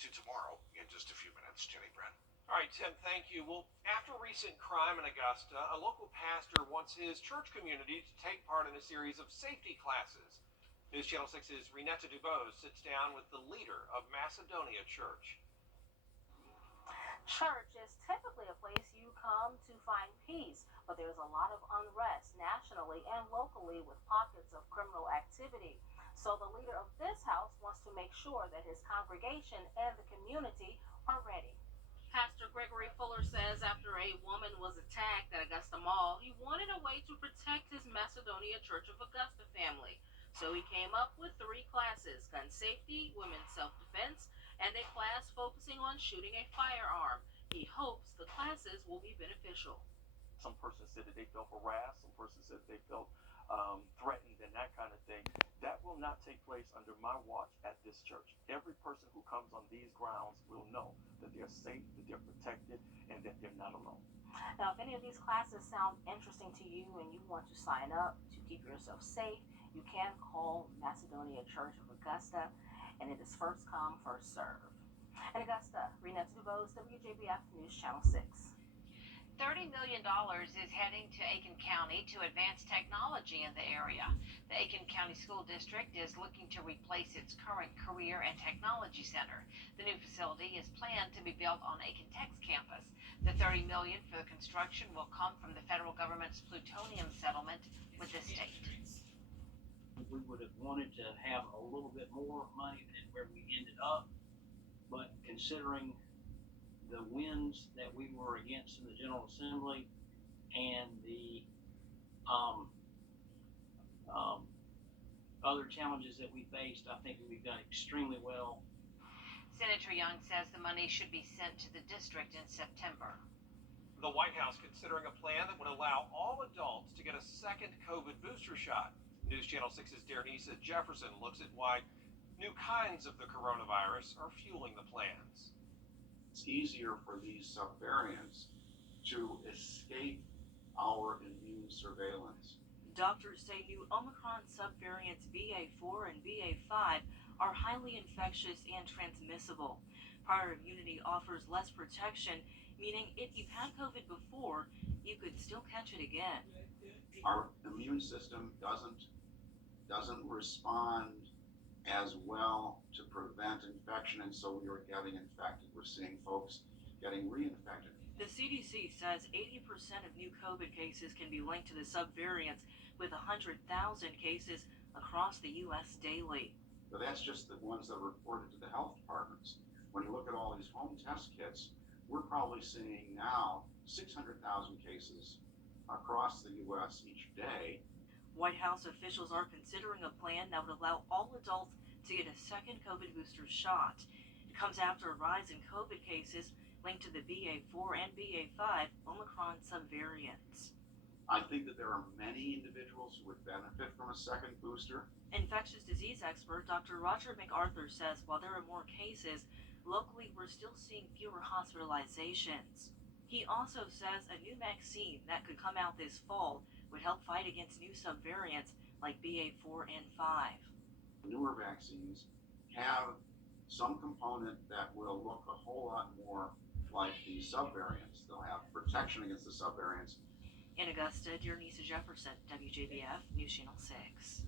to tomorrow in just a few minutes. Jenny Brent. All right, Tim, thank you. Well, after recent crime in Augusta, a local pastor wants his church community to take part in a series of safety classes. News Channel 6's Renetta Dubose sits down with the leader of Macedonia Church. Church is typically a place you come to find peace, but there's a lot of unrest nationally and locally with pockets of criminal activity. So the leader of this house wants to make sure that his congregation and the community are ready. Pastor Gregory Fuller says after a woman was attacked at Augusta Mall, he wanted a way to protect his Macedonia Church of Augusta family. So he came up with 3 classes: gun safety, women's self-defense, and a class focusing on shooting a firearm. He hopes the classes will be beneficial. Some person said that they felt harassed, some person said they felt threatened and that kind of thing. That will not take place under my watch at this church. Every person who comes on these grounds will know that they're safe, that they're protected, and that they're not alone. Now, if any of these classes sound interesting to you and you want to sign up to keep yourself safe, you can call Macedonia Church of Augusta, and it is first come, first serve. In Augusta, Renetta Dubose, Wjbf News Channel 6. $30 million is heading to Aiken County to advance technology in the area. The Aiken County School District is looking to replace its current Career and Technology Center. The new facility is planned to be built on Aiken Tech's campus. The $30 million for the construction will come from the federal government's plutonium settlement with the state. We would have wanted to have a little bit more money than where we ended up, but considering the wins that we were against in the General Assembly and the other challenges that we faced, I think we've done extremely well. Senator Young says the money should be sent to the district in September. The White House considering a plan that would allow all adults to get a second COVID booster shot. News Channel 6's Wjbf Jefferson looks at why new kinds of the coronavirus are fueling the plans. It's easier for these subvariants to escape our immune surveillance. Doctors say new Omicron subvariants BA4 and BA5 are highly infectious and transmissible. Prior immunity offers less protection, meaning if you've had COVID before, you could still catch it again. Our immune system doesn't respond as well to prevent infection, and so we are getting infected. We're seeing folks getting reinfected. The CDC says 80% of new COVID cases can be linked to the subvariants, with 100,000 cases across the U.S. daily. But that's just the ones that are reported to the health departments. When you look at all these home test kits, we're probably seeing now 600,000 cases across the U.S. each day. White House officials are considering a plan that would allow all adults to get a second COVID booster shot. It comes after a rise in COVID cases linked to the BA4 and BA5 Omicron subvariants. I think that there are many individuals who would benefit from a second booster. Infectious disease expert Dr. Roger MacArthur says while there are more cases, locally we're still seeing fewer hospitalizations. He also says a new vaccine that could come out this fall would help fight against new subvariants like BA4 and 5. Newer vaccines have some component that will look a whole lot more like the subvariants. They'll have protection against the subvariants. In Augusta, Wjbf Jefferson, Wjbf News Channel 6.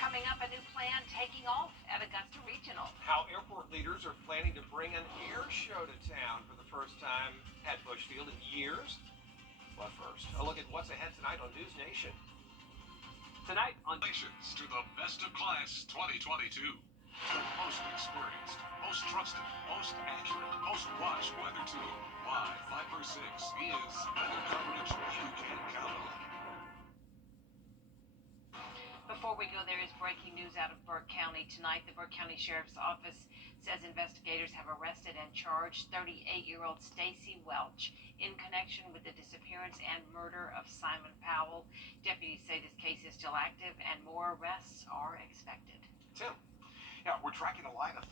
Coming up, a new plan taking off at Augusta Regional. How airport leaders are planning to bring an air show to town for the first time at Bush Field in years. But first, a look at what's ahead tonight on News Nation. Tonight on Congratulations to the Best of Class 2022. The most experienced, most trusted, most accurate, most watched weather tool. Wjbf 6 is weather coverage you can count on. Before we go, there is breaking news out of Burke County tonight. The Burke County Sheriff's Office says investigators have arrested and charged 38-year-old Stacy Welch in connection with the disappearance and murder of Simon Powell. Deputies say this case is still active and more arrests are expected. Tim, yeah, we're tracking a line of